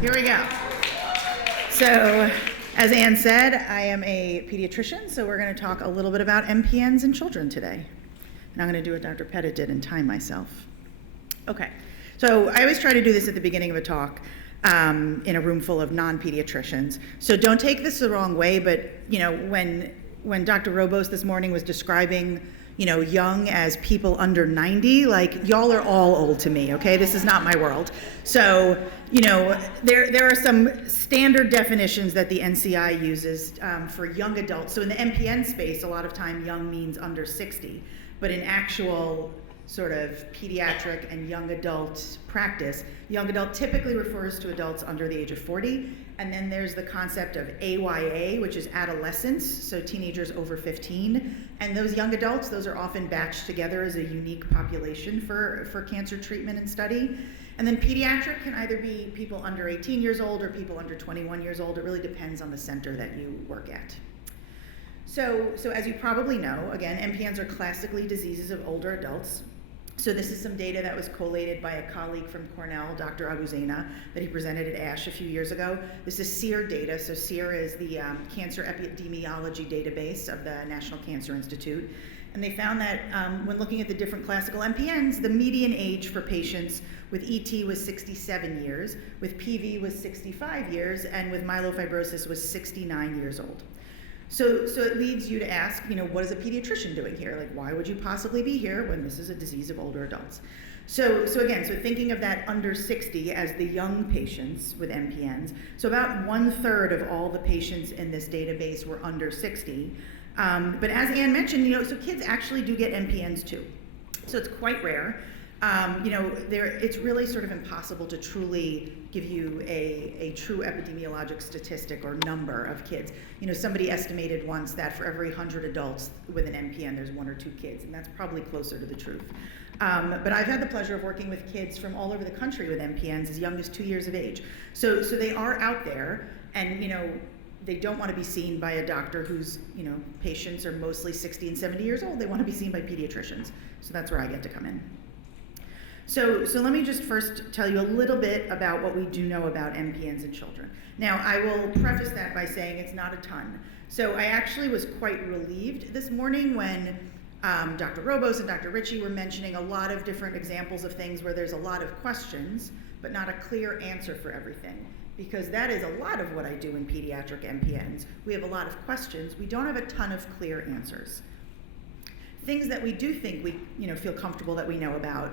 Here we go. So, as Ann said, I am a pediatrician, so we're going to talk a little bit about MPNs in children today. And I'm going to do what Dr. Pettit did and time myself. Okay, so I always try to do this at the beginning of a talk in a room full of non-pediatricians. So don't take this the wrong way, but when Dr. Robos this morning was describing young as people under 90, like, y'all are all old to me, okay? This is not my world. So, there are some standard definitions that the NCI uses for young adults. So in the MPN space, a lot of time young means under 60, but in actual sort of pediatric and young adult practice, young adult typically refers to adults under the age of 40, and then there's the concept of AYA, which is adolescents, so teenagers over 15, and those young adults, those are often batched together as a unique population for cancer treatment and study. And then pediatric can either be people under 18 years old or people under 21 years old. It really depends on the center that you work at. So as you probably know, again, MPNs are classically diseases of older adults. So this is some data that was collated by a colleague from Cornell, Dr. Abuzena, that he presented at ASH a few years ago. This is SEER data. So SEER is the cancer epidemiology database of the National Cancer Institute. And they found that when looking at the different classical MPNs, the median age for patients with ET was 67 years, with PV was 65 years, and with myelofibrosis was 69 years old. So it leads you to ask, what is a pediatrician doing here? Like, why would you possibly be here when this is a disease of older adults? So thinking of that under 60 as the young patients with MPNs, so about 1/3 of all the patients in this database were under 60. But as Ann mentioned, so kids actually do get MPNs too. So it's quite rare. It's really sort of impossible to truly give you a true epidemiologic statistic or number of kids. Somebody estimated once that for every 100 adults with an MPN, there's 1 or 2 kids, and that's probably closer to the truth. But I've had the pleasure of working with kids from all over the country with MPNs as young as 2 years of age. So they are out there, and they don't want to be seen by a doctor whose patients are mostly 60 and 70 years old. They want to be seen by pediatricians. So that's where I get to come in. So let me just first tell you a little bit about what we do know about MPNs in children. Now, I will preface that by saying it's not a ton. So I actually was quite relieved this morning when Dr. Robos and Dr. Ritchie were mentioning a lot of different examples of things where there's a lot of questions, but not a clear answer for everything. Because that is a lot of what I do in pediatric MPNs. We have a lot of questions. We don't have a ton of clear answers. Things that we do think we feel comfortable that we know about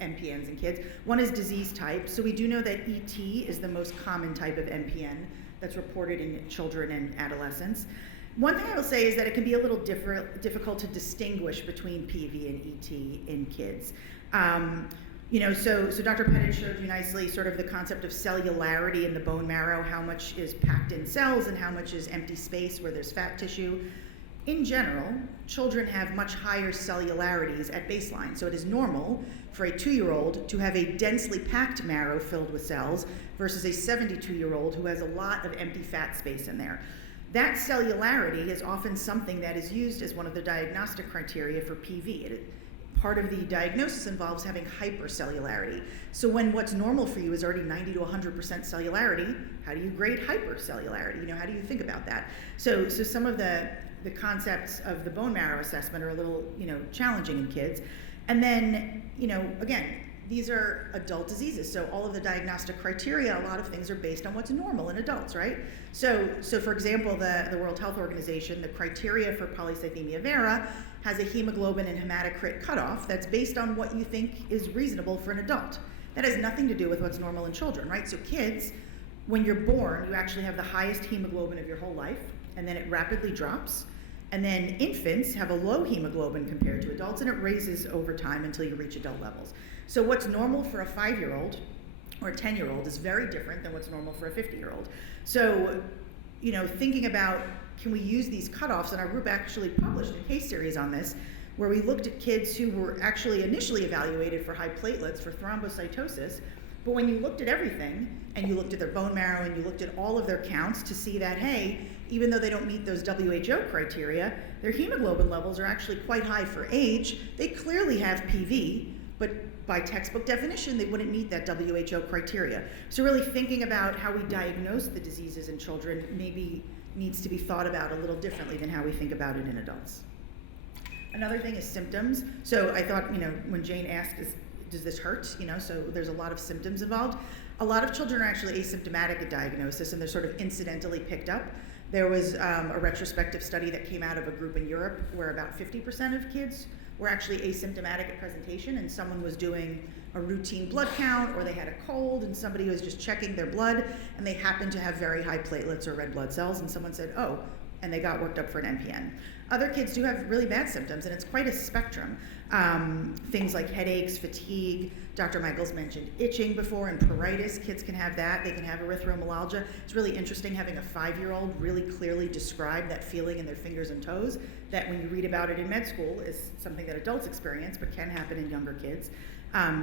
MPNs in kids. One is disease type. So we do know that ET is the most common type of MPN that's reported in children and adolescents. One thing I will say is that it can be a little difficult to distinguish between PV and ET in kids. So Dr. Pettit showed you nicely sort of the concept of cellularity in the bone marrow, how much is packed in cells and how much is empty space where there's fat tissue. In general, children have much higher cellularities at baseline. So it is normal for a 2-year-old to have a densely packed marrow filled with cells versus a 72-year-old who has a lot of empty fat space in there. That cellularity is often something that is used as one of the diagnostic criteria for PV. Part of the diagnosis involves having hypercellularity. So when what's normal for you is already 90 to 100% cellularity, how do you grade hypercellularity? How do you think about that? So some of the concepts of the bone marrow assessment are a little, challenging in kids. And then, again, these are adult diseases. So all of the diagnostic criteria, a lot of things are based on what's normal in adults, right? So for example, the World Health Organization, the criteria for polycythemia vera has a hemoglobin and hematocrit cutoff that's based on what you think is reasonable for an adult. That has nothing to do with what's normal in children, right? So kids, when you're born, you actually have the highest hemoglobin of your whole life, and then it rapidly drops. And then infants have a low hemoglobin compared to adults, and it raises over time until you reach adult levels. So what's normal for a 5-year-old or a 10-year-old is very different than what's normal for a 50-year-old. So, thinking about, can we use these cutoffs, and our group actually published a case series on this, where we looked at kids who were actually initially evaluated for high platelets for thrombocytosis, but when you looked at everything, and you looked at their bone marrow, and you looked at all of their counts to see that, hey, even though they don't meet those WHO criteria, their hemoglobin levels are actually quite high for age. They clearly have PV, but by textbook definition, they wouldn't meet that WHO criteria. So really thinking about how we diagnose the diseases in children maybe needs to be thought about a little differently than how we think about it in adults. Another thing is symptoms. So I thought, when Jane asked, does this hurt? So there's a lot of symptoms involved. A lot of children are actually asymptomatic at diagnosis, and they're sort of incidentally picked up. There was a retrospective study that came out of a group in Europe where about 50% of kids were actually asymptomatic at presentation, and someone was doing a routine blood count, or they had a cold, and somebody was just checking their blood, and they happened to have very high platelets or red blood cells, and someone said, oh, and they got worked up for an MPN. Other kids do have really bad symptoms, and it's quite a spectrum. Things like headaches, fatigue. Dr. Michaels mentioned itching before, and pruritus. Kids can have that. They can have erythromelalgia. It's really interesting having a 5-year-old really clearly describe that feeling in their fingers and toes, that when you read about it in med school is something that adults experience, but can happen in younger kids.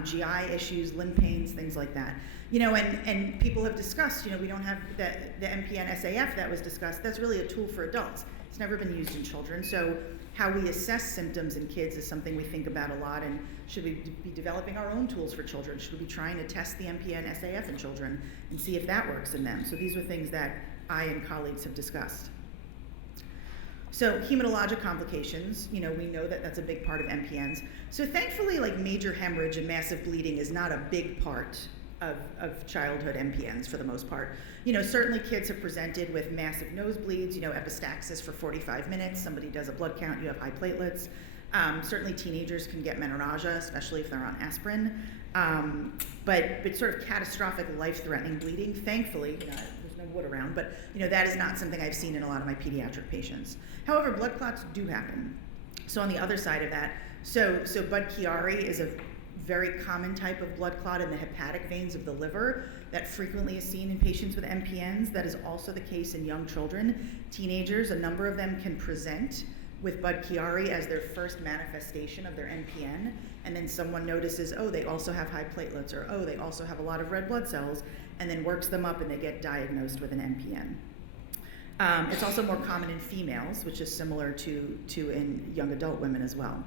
GI issues, limb pains, things like that. And people have discussed, we don't have the MPN SAF that was discussed. That's really a tool for adults. It's never been used in children. So how we assess symptoms in kids is something we think about a lot. And should we be developing our own tools for children? Should we be trying to test the MPN SAF in children and see if that works in them? So these are things that I and colleagues have discussed. So hematologic complications, we know that that's a big part of MPNs. So thankfully, like major hemorrhage and massive bleeding is not a big part of childhood MPNs for the most part. Certainly kids have presented with massive nosebleeds, epistaxis for 45 minutes, somebody does a blood count, you have high platelets. Certainly teenagers can get menorrhagia, especially if they're on aspirin. But sort of catastrophic, life-threatening bleeding, thankfully, there's no wood around, but that is not something I've seen in a lot of my pediatric patients. However, blood clots do happen. So on the other side of that, so Budd-Chiari is a very common type of blood clot in the hepatic veins of the liver that frequently is seen in patients with MPNs. That is also the case in young children. Teenagers, a number of them can present with Budd-Chiari as their first manifestation of their MPN, and then someone notices, oh, they also have high platelets, or oh, they also have a lot of red blood cells, and then works them up and they get diagnosed with an MPN. It's also more common in females, which is similar to in young adult women as well.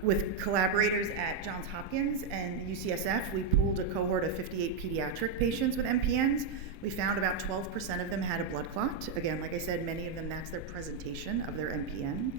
With collaborators at Johns Hopkins and UCSF, we pooled a cohort of 58 pediatric patients with MPNs. We found about 12% of them had a blood clot. Again, like I said, many of them, that's their presentation of their MPN.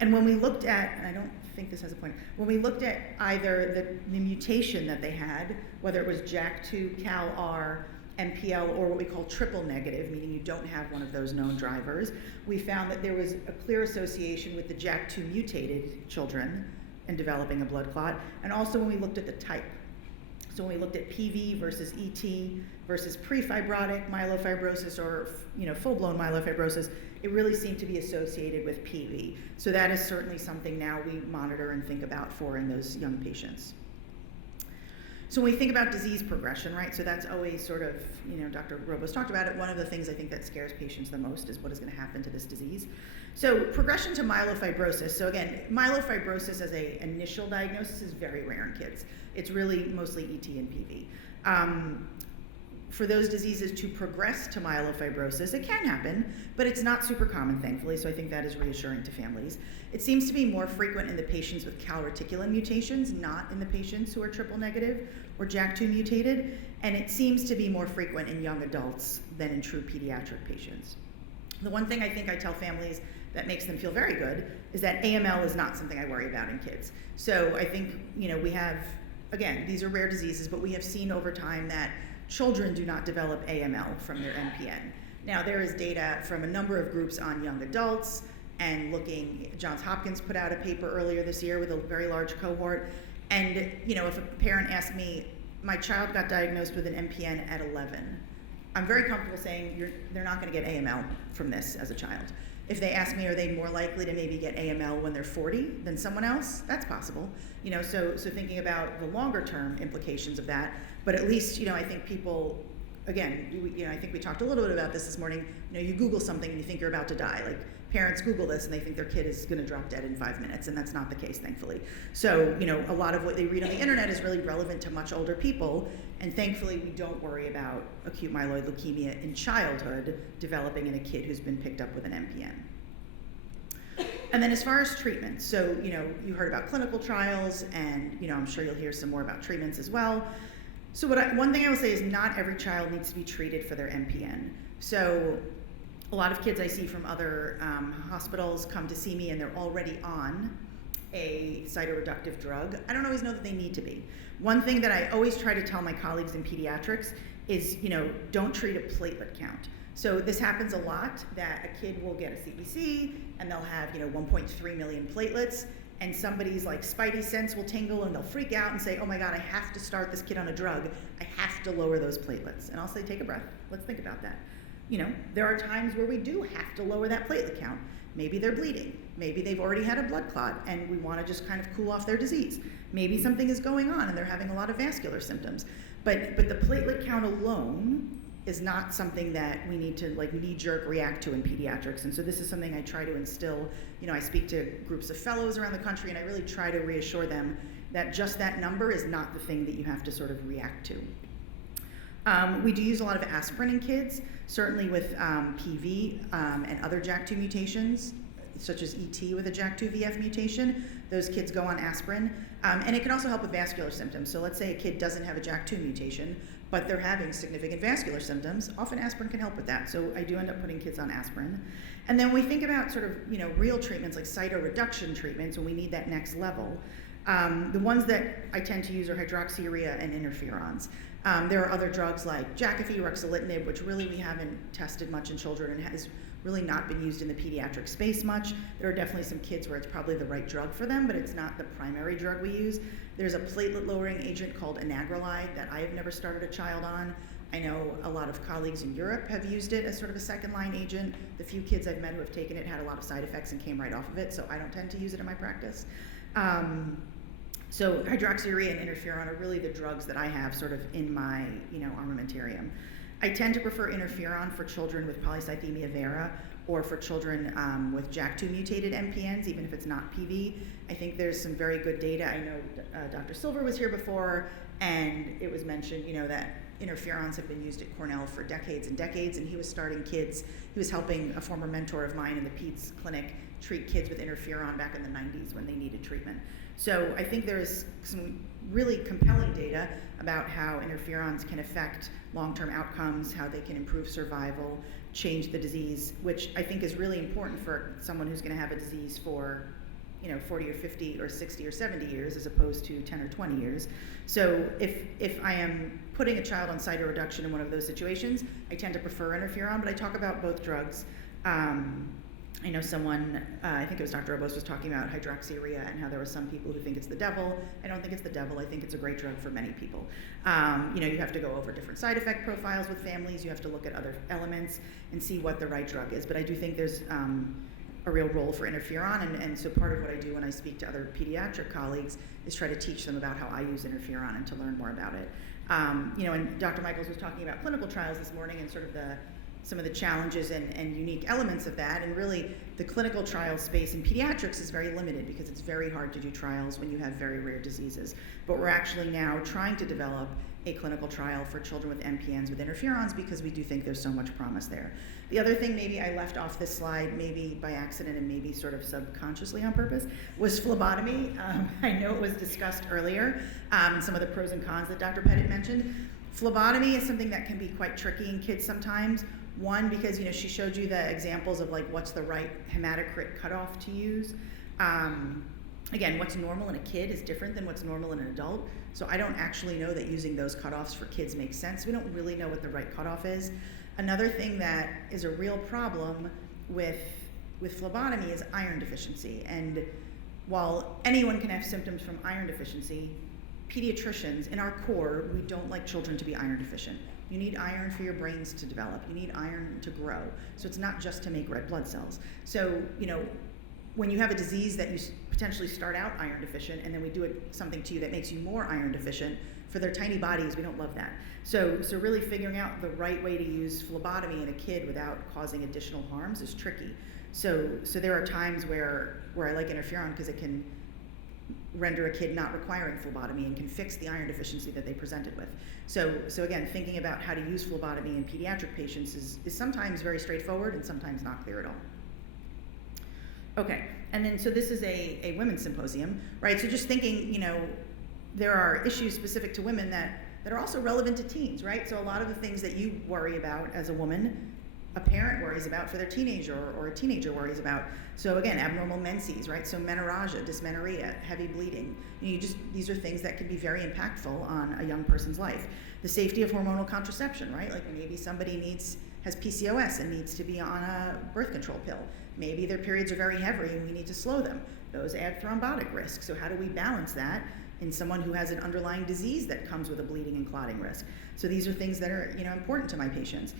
And when we looked at, and I don't think this has a point, when we looked at either the mutation that they had, whether it was JAK2, CALR, MPL, or what we call triple negative, meaning you don't have one of those known drivers, we found that there was a clear association with the JAK2 mutated children and developing a blood clot. And also when we looked at the type. So when we looked at PV versus ET versus prefibrotic myelofibrosis or full-blown myelofibrosis, it really seemed to be associated with PV. So that is certainly something now we monitor and think about for in those young patients. So when we think about disease progression, right, so that's always sort of, Dr. Robos talked about it, one of the things I think that scares patients the most is what is going to happen to this disease. So progression to myelofibrosis, so again, myelofibrosis as an initial diagnosis is very rare in kids. It's really mostly ET and PV. For those diseases to progress to myelofibrosis, it can happen, but it's not super common, thankfully, so I think that is reassuring to families. It seems to be more frequent in the patients with calreticulin mutations, not in the patients who are triple negative or JAK2 mutated, and it seems to be more frequent in young adults than in true pediatric patients. The one thing I think I tell families that makes them feel very good is that AML is not something I worry about in kids. So I think, we have, again, these are rare diseases, but we have seen over time that children do not develop AML from their MPN. Now, there is data from a number of groups on young adults, and Johns Hopkins put out a paper earlier this year with a very large cohort, and if a parent asked me, my child got diagnosed with an MPN at 11, I'm very comfortable saying they're not going to get AML from this as a child. If they ask me, are they more likely to maybe get AML when they're 40 than someone else? That's possible. So thinking about the longer term implications of that, but at least, I think people, again, I think we talked a little bit about this morning, you Google something and you think you're about to die. Like, parents Google this and they think their kid is going to drop dead in 5 minutes, and that's not the case, thankfully. So, a lot of what they read on the internet is really relevant to much older people, and thankfully we don't worry about acute myeloid leukemia in childhood developing in a kid who's been picked up with an MPN. And then as far as treatment, so, you heard about clinical trials, and, I'm sure you'll hear some more about treatments as well. So one thing I will say is not every child needs to be treated for their MPN. So a lot of kids I see from other hospitals come to see me and they're already on a cytoreductive drug. I don't always know that they need to be. One thing that I always try to tell my colleagues in pediatrics is, don't treat a platelet count. So this happens a lot, that a kid will get a CBC and they'll have, 1.3 million platelets, and somebody's like spidey sense will tingle and they'll freak out and say, oh my God, I have to start this kid on a drug. I have to lower those platelets. And I'll say, take a breath. Let's think about that. There are times where we do have to lower that platelet count. Maybe they're bleeding. Maybe they've already had a blood clot and we want to just kind of cool off their disease. Maybe something is going on and they're having a lot of vascular symptoms. But the platelet count alone is not something that we need to knee-jerk react to in pediatrics. And so this is something I try to instill. I speak to groups of fellows around the country and I really try to reassure them that just that number is not the thing that you have to sort of react to. We do use a lot of aspirin in kids, certainly with PV and other JAK2 mutations, such as ET with a JAK2-VF mutation. Those kids go on aspirin. And it can also help with vascular symptoms. So let's say a kid doesn't have a JAK2 mutation, but they're having significant vascular symptoms. Often aspirin can help with that. So I do end up putting kids on aspirin. And then we think about sort of, real treatments like cytoreduction treatments when we need that next level. The ones that I tend to use are hydroxyurea and interferons. There are other drugs like Jakafi, ruxolitinib, which really we haven't tested much in children and has really not been used in the pediatric space much. There are definitely some kids where it's probably the right drug for them, but it's not the primary drug we use. There's a platelet-lowering agent called anagrelide that I have never started a child on. I know a lot of colleagues in Europe have used it as sort of a second-line agent. The few kids I've met who have taken it had a lot of side effects and came right off of it, so I don't tend to use it in my practice. So hydroxyurea and interferon are really the drugs that I have sort of in my, armamentarium. I tend to prefer interferon for children with polycythemia vera or for children with JAK2 mutated MPNs, even if it's not PV. I think there's some very good data. I know Dr. Silver was here before, and it was mentioned, that interferons have been used at Cornell for decades and decades, and he was starting kids. He was helping a former mentor of mine in the peds clinic treat kids with interferon back in the 90s when they needed treatment. So I think there's some really compelling data about how interferons can affect long-term outcomes, how they can improve survival, change the disease, which I think is really important for someone who's going to have a disease for 40 or 50 or 60 or 70 years as opposed to 10 or 20 years. So if I am putting a child on cytoreduction in one of those situations, I tend to prefer interferon, but I talk about both drugs. I know someone, I think it was Dr. Obos, was talking about hydroxyurea and how there were some people who think it's the devil. I don't think it's the devil. I think it's a great drug for many people. You have to go over different side effect profiles with families. You have to look at other elements and see what the right drug is. But I do think there's a real role for interferon. And so part of what I do when I speak to other pediatric colleagues is try to teach them about how I use interferon and to learn more about it. And Dr. Michaels was talking about clinical trials this morning and sort of some of the challenges and unique elements of that. And really, the clinical trial space in pediatrics is very limited because it's very hard to do trials when you have very rare diseases. But we're actually now trying to develop a clinical trial for children with MPNs with interferons because we do think there's so much promise there. The other thing maybe I left off this slide, maybe by accident and maybe sort of subconsciously on purpose, was phlebotomy. I know it was discussed earlier, and some of the pros and cons that Dr. Pettit mentioned. Phlebotomy is something that can be quite tricky in kids sometimes. One, because she showed you the examples of what's the right hematocrit cutoff to use. Again, what's normal in a kid is different than what's normal in an adult. So I don't actually know that using those cutoffs for kids makes sense. We don't really know what the right cutoff is. Another thing that is a real problem with phlebotomy is iron deficiency. And while anyone can have symptoms from iron deficiency, pediatricians, in our core, we don't like children to be iron deficient. You need iron for your brains to develop. You need iron to grow. So it's not just to make red blood cells. So, when you have a disease that you potentially start out iron deficient and then we do something to you that makes you more iron deficient, for their tiny bodies, we don't love that. So really figuring out the right way to use phlebotomy in a kid without causing additional harms is tricky. So there are times where I like interferon because it can render a kid not requiring phlebotomy and can fix the iron deficiency that they presented with. So again, thinking about how to use phlebotomy in pediatric patients is sometimes very straightforward and sometimes not clear at all. Okay, And then, so this is a women's symposium, right? So just thinking, there are issues specific to women that are also relevant to teens, right? So a lot of the things that you worry about as a woman, a parent worries about for their teenager, or a teenager worries about. So again, abnormal menses, right? So menorrhagia, dysmenorrhea, heavy bleeding. These are things that can be very impactful on a young person's life. The safety of hormonal contraception, right? Like maybe somebody has PCOS and needs to be on a birth control pill. Maybe their periods are very heavy and we need to slow them. Those add thrombotic risk. So how do we balance that in someone who has an underlying disease that comes with a bleeding and clotting risk? So these are things that are important to my patients.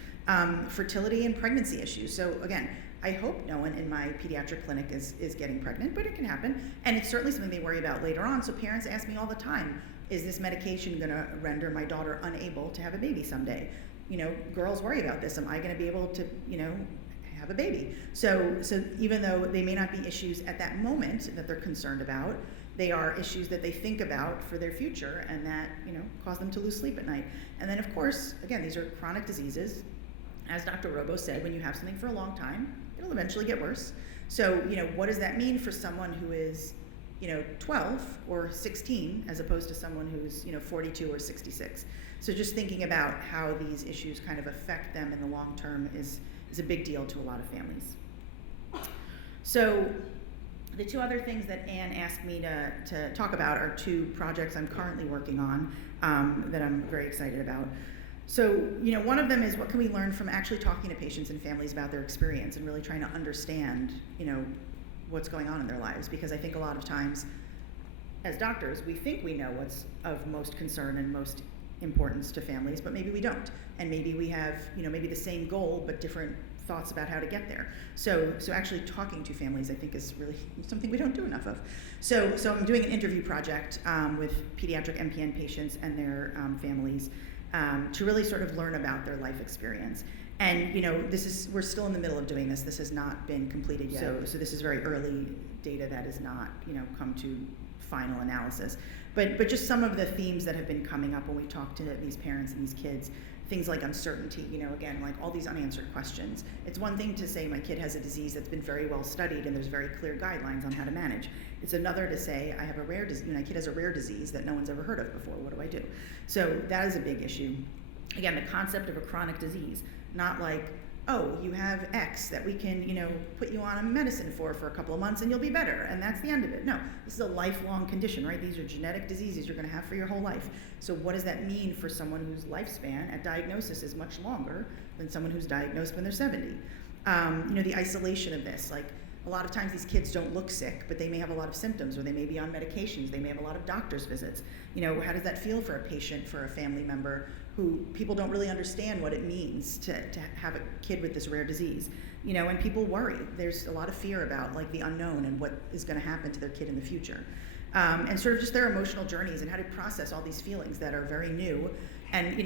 Fertility and pregnancy issues. So again, I hope no one in my pediatric clinic is getting pregnant, but it can happen. And it's certainly something they worry about later on. So parents ask me all the time, is this medication going to render my daughter unable to have a baby someday? Girls worry about this. Am I going to be able to, have a baby? So even though they may not be issues at that moment that they're concerned about, they are issues that they think about for their future and that, cause them to lose sleep at night. And then of course, again, these are chronic diseases. As Dr. Robo said, when you have something for a long time, it'll eventually get worse. So, what does that mean for someone who is, 12 or 16 as opposed to someone who's, 42 or 66? So just thinking about how these issues kind of affect them in the long term is a big deal to a lot of families. So the two other things that Anne asked me to talk about are two projects I'm currently working on that I'm very excited about. So, one of them is what can we learn from actually talking to patients and families about their experience and really trying to understand, what's going on in their lives. Because I think a lot of times as doctors, we think we know what's of most concern and most importance to families, but maybe we don't. And maybe we have, maybe the same goal, but different thoughts about how to get there. So actually talking to families, I think, is really something we don't do enough of. So I'm doing an interview project with pediatric MPN patients and their families to really sort of learn about their life experience. And we're still in the middle of doing this. This has not been completed yet. So this is very early data that is not, come to final analysis. But just some of the themes that have been coming up when we talk to these parents and these kids, things like uncertainty, again, like all these unanswered questions. It's one thing to say my kid has a disease that's been very well studied and there's very clear guidelines on how to manage. It's another to say I have a rare disease, my kid has a rare disease that no one's ever heard of before. What do I do? So that is a big issue. Again, the concept of a chronic disease, not like, oh, you have X that we can, put you on a medicine for a couple of months and you'll be better, and that's the end of it. No, this is a lifelong condition, right? These are genetic diseases you're gonna have for your whole life. So what does that mean for someone whose lifespan at diagnosis is much longer than someone who's diagnosed when they're 70? The isolation of this, like a lot of times these kids don't look sick, but they may have a lot of symptoms, or they may be on medications, they may have a lot of doctor's visits. How does that feel for a patient, for a family member who people don't really understand what it means to have a kid with this rare disease? And people worry. There's a lot of fear about like the unknown and what is gonna happen to their kid in the future. And sort of just their emotional journeys and how to process all these feelings that are very new. And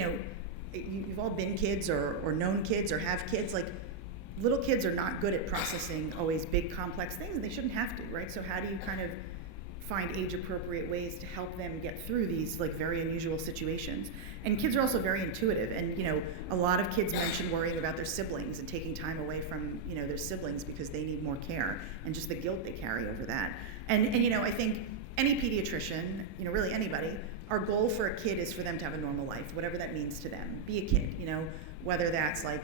you've all been kids or known kids or have kids, like little kids are not good at processing always big complex things, and they shouldn't have to, right? So how do you kind of find age-appropriate ways to help them get through these like very unusual situations? And kids are also very intuitive, and a lot of kids mention worrying about their siblings and taking time away from their siblings because they need more care, and just the guilt they carry over that. And I think any pediatrician, really anybody, our goal for a kid is for them to have a normal life, whatever that means to them. Be a kid, whether that's like,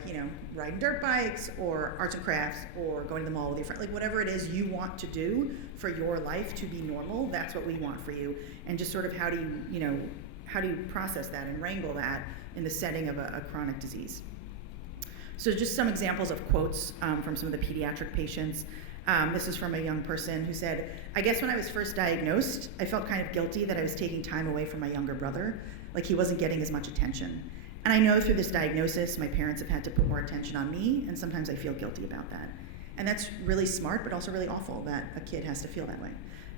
riding dirt bikes or arts and crafts or going to the mall with your friend, like whatever it is you want to do for your life to be normal, that's what we want for you. And just sort of how do you process that and wrangle that in the setting of a chronic disease? So just some examples of quotes from some of the pediatric patients. This is from a young person who said, I guess when I was first diagnosed, I felt kind of guilty that I was taking time away from my younger brother, like he wasn't getting as much attention. And I know through this diagnosis, my parents have had to put more attention on me, and sometimes I feel guilty about that. And that's really smart, but also really awful that a kid has to feel that way.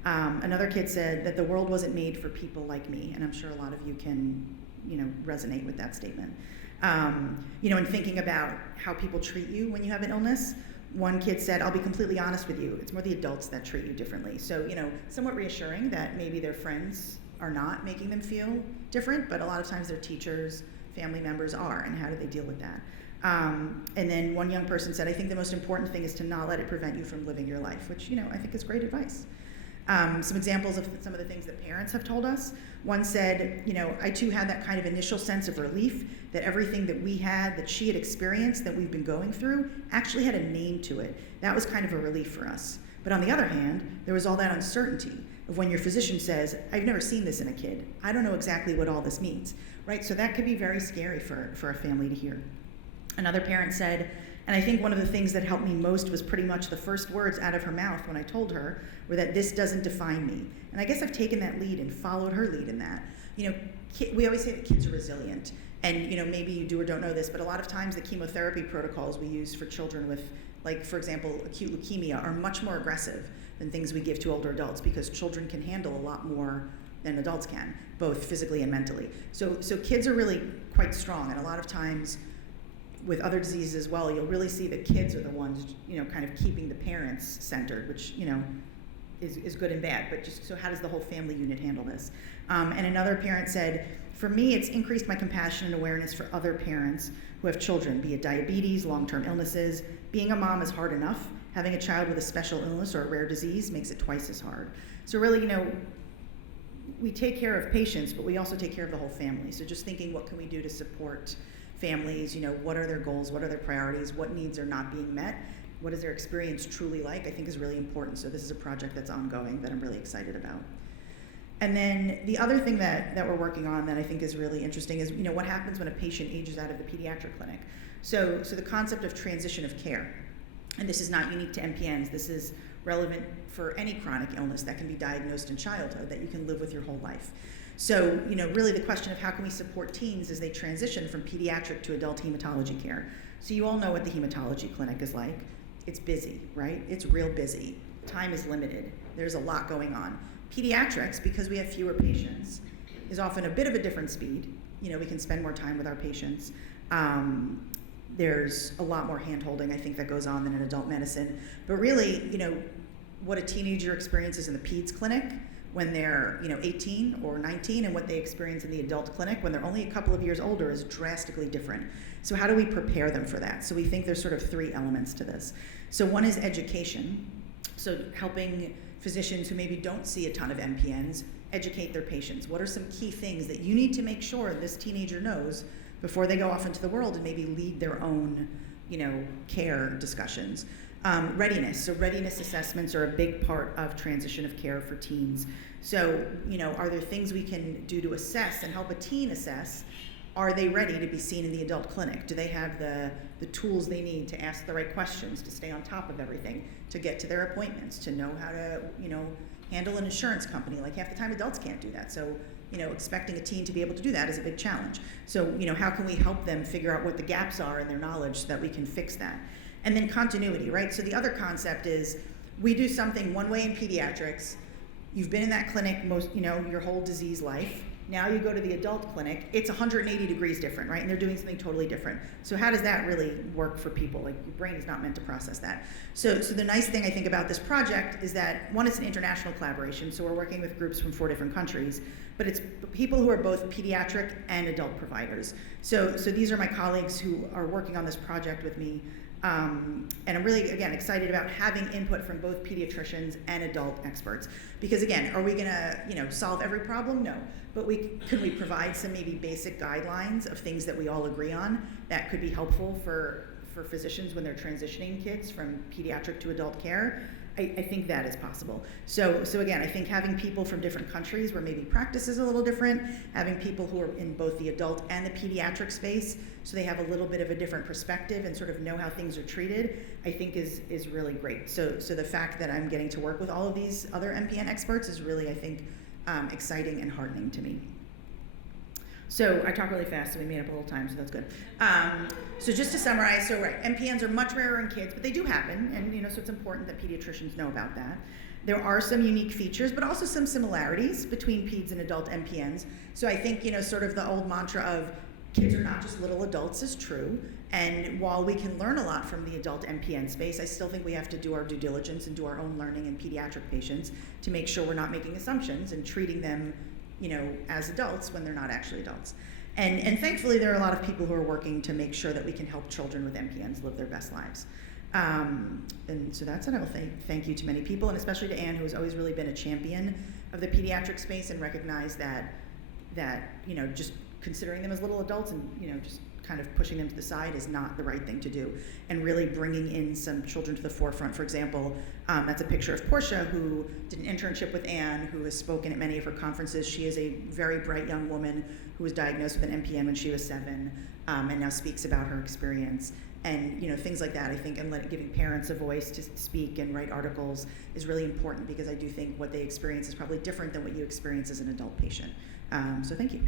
Another kid said that the world wasn't made for people like me, and I'm sure a lot of you can, resonate with that statement. And thinking about how people treat you when you have an illness, one kid said, I'll be completely honest with you, it's more the adults that treat you differently. So, somewhat reassuring that maybe their friends are not making them feel different, but a lot of times their teachers, family members are, and how do they deal with that? And then one young person said, I think the most important thing is to not let it prevent you from living your life, which, I think is great advice. Some examples of some of the things that parents have told us. One said, I too had that kind of initial sense of relief that everything that we had, that she had experienced, that we've been going through, actually had a name to it. That was kind of a relief for us. But on the other hand, there was all that uncertainty of when your physician says, I've never seen this in a kid. I don't know exactly what all this means, right? So that could be very scary for a family to hear. Another parent said, and I think one of the things that helped me most was pretty much the first words out of her mouth when I told her were that this doesn't define me. And I guess I've taken that lead and followed her lead in that. We always say that kids are resilient. And maybe you do or don't know this, but a lot of times the chemotherapy protocols we use for children with, like, for example, acute leukemia are much more aggressive than things we give to older adults because children can handle a lot more than adults can, both physically and mentally. So kids are really quite strong, and a lot of times with other diseases as well, you'll really see that kids are the ones, kind of keeping the parents centered, which, is good and bad, but just so how does the whole family unit handle this? And another parent said, for me, it's increased my compassion and awareness for other parents who have children, be it diabetes, long-term illnesses. Being a mom is hard enough. Having a child with a special illness or a rare disease makes it twice as hard. So really, we take care of patients, but we also take care of the whole family. So just thinking, what can we do to support families? What are their goals? What are their priorities? What needs are not being met? What is their experience truly like? I think is really important. So this is a project that's ongoing that I'm really excited about. And then the other thing that we're working on that I think is really interesting is, what happens when a patient ages out of the pediatric clinic? So the concept of transition of care, and this is not unique to MPNs, this is relevant for any chronic illness that can be diagnosed in childhood that you can live with your whole life. So, really the question of how can we support teens as they transition from pediatric to adult hematology care. So you all know what the hematology clinic is like. It's busy, right? It's real busy. Time is limited. There's a lot going on. Pediatrics, because we have fewer patients, is often a bit of a different speed. We can spend more time with our patients. There's a lot more hand-holding, I think, that goes on than in adult medicine. But really, what a teenager experiences in the peds clinic when they're 18 or 19 and what they experience in the adult clinic when they're only a couple of years older is drastically different. So how do we prepare them for that? So we think there's sort of three elements to this. So one is education. So helping physicians who maybe don't see a ton of MPNs educate their patients. What are some key things that you need to make sure this teenager knows before they go off into the world and maybe lead their own, care discussions? Readiness. So readiness assessments are a big part of transition of care for teens. So, are there things we can do to assess and help a teen assess? Are they ready to be seen in the adult clinic? Do they have the tools they need to ask the right questions, to stay on top of everything, to get to their appointments, to know how to, handle an insurance company? Like half the time adults can't do that. So, expecting a teen to be able to do that is a big challenge. So, how can we help them figure out what the gaps are in their knowledge so that we can fix that? And then continuity, right? So the other concept is we do something one way in pediatrics. You've been in that clinic your whole disease life. Now you go to the adult clinic, it's 180 degrees different, right? And they're doing something totally different. So how does that really work for people? Like, your brain is not meant to process that. So the nice thing I think about this project is that, one, it's an international collaboration, so we're working with groups from 4 different countries, but it's people who are both pediatric and adult providers. So these are my colleagues who are working on this project with me. And I'm really, again, excited about having input from both pediatricians and adult experts. Because again, are we gonna, solve every problem? No. But could we provide some maybe basic guidelines of things that we all agree on that could be helpful for physicians when they're transitioning kids from pediatric to adult care? I think that is possible. So again, I think having people from different countries where maybe practice is a little different, having people who are in both the adult and the pediatric space, so they have a little bit of a different perspective and sort of know how things are treated, I think is really great. So the fact that I'm getting to work with all of these other MPN experts is really, I think, exciting and heartening to me. So I talk really fast, so we made up a little time, so that's good. So just to summarize, MPNs are much rarer in kids, but they do happen, and so it's important that pediatricians know about that. There are some unique features, but also some similarities between peds and adult MPNs. So I think, sort of the old mantra of kids are not just little adults is true, and while we can learn a lot from the adult MPN space, I still think we have to do our due diligence and do our own learning in pediatric patients to make sure we're not making assumptions and treating them as adults when they're not actually adults. And thankfully, there are a lot of people who are working to make sure that we can help children with MPNs live their best lives. And so that's it. I will thank you to many people, and especially to Anne, who has always really been a champion of the pediatric space and recognized that just considering them as little adults and just kind of pushing them to the side is not the right thing to do, and really bringing in some children to the forefront. For example, that's a picture of Portia, who did an internship with Anne, who has spoken at many of her conferences. She is a very bright young woman who was diagnosed with an MPN when she was 7, and now speaks about her experience. And things like that, I think, and giving parents a voice to speak and write articles is really important, because I do think what they experience is probably different than what you experience as an adult patient. So thank you.